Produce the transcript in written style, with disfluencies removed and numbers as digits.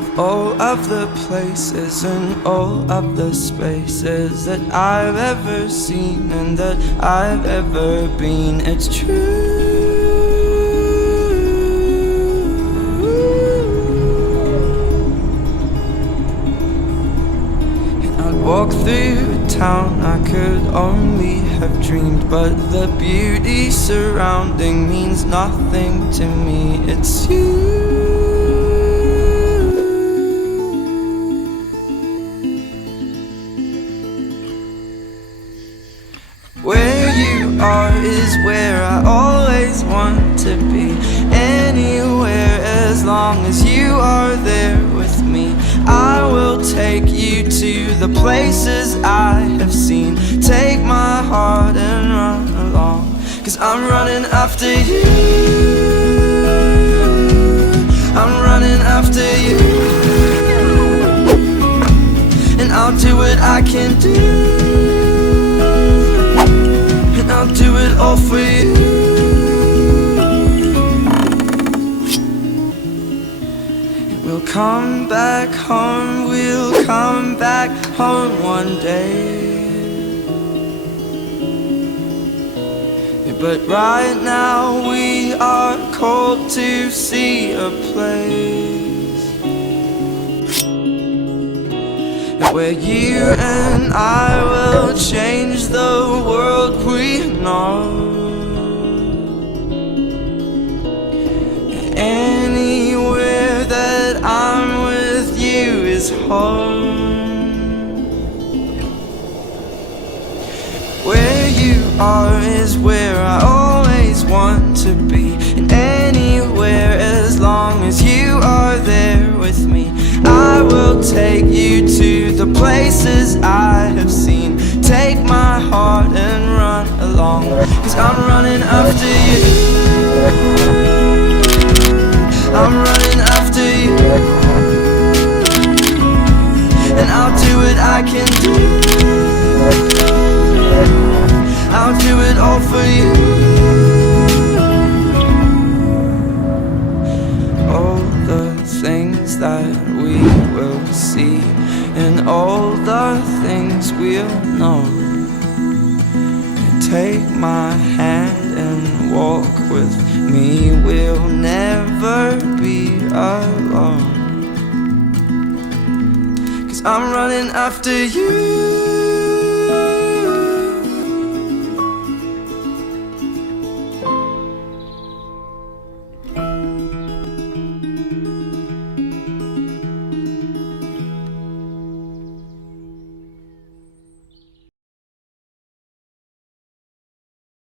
of all of the places and all of the spaces that I've ever seen and that I've ever been, it's true. And I'd walk through town, I could only have dreamed, but the beauty surrounding means nothing to me, it's you. Where you are is where I always want to be. Anywhere as long as you are there with me. I will take you to the places I have seen. Take my heart and run along, 'cause I'm running after you. I'm running after you. And I'll do what I can do. I'll do it all for you. We'll come back home, we'll come back home one day. But right now we are called to see a place where you and I will change the world we know. Anywhere that I'm with you is home. Where you are is where I always want to be. And anywhere as long as you are there with me. I will take you to the places I have seen. Take my heart and run along, 'cause I'm running after you. I'm running after you. And I'll do what I can do. I'll do it all for you. All the things that we will see, and all the things we'll know. Take my hand and walk with me. We'll never be alone, 'cause I'm running after you.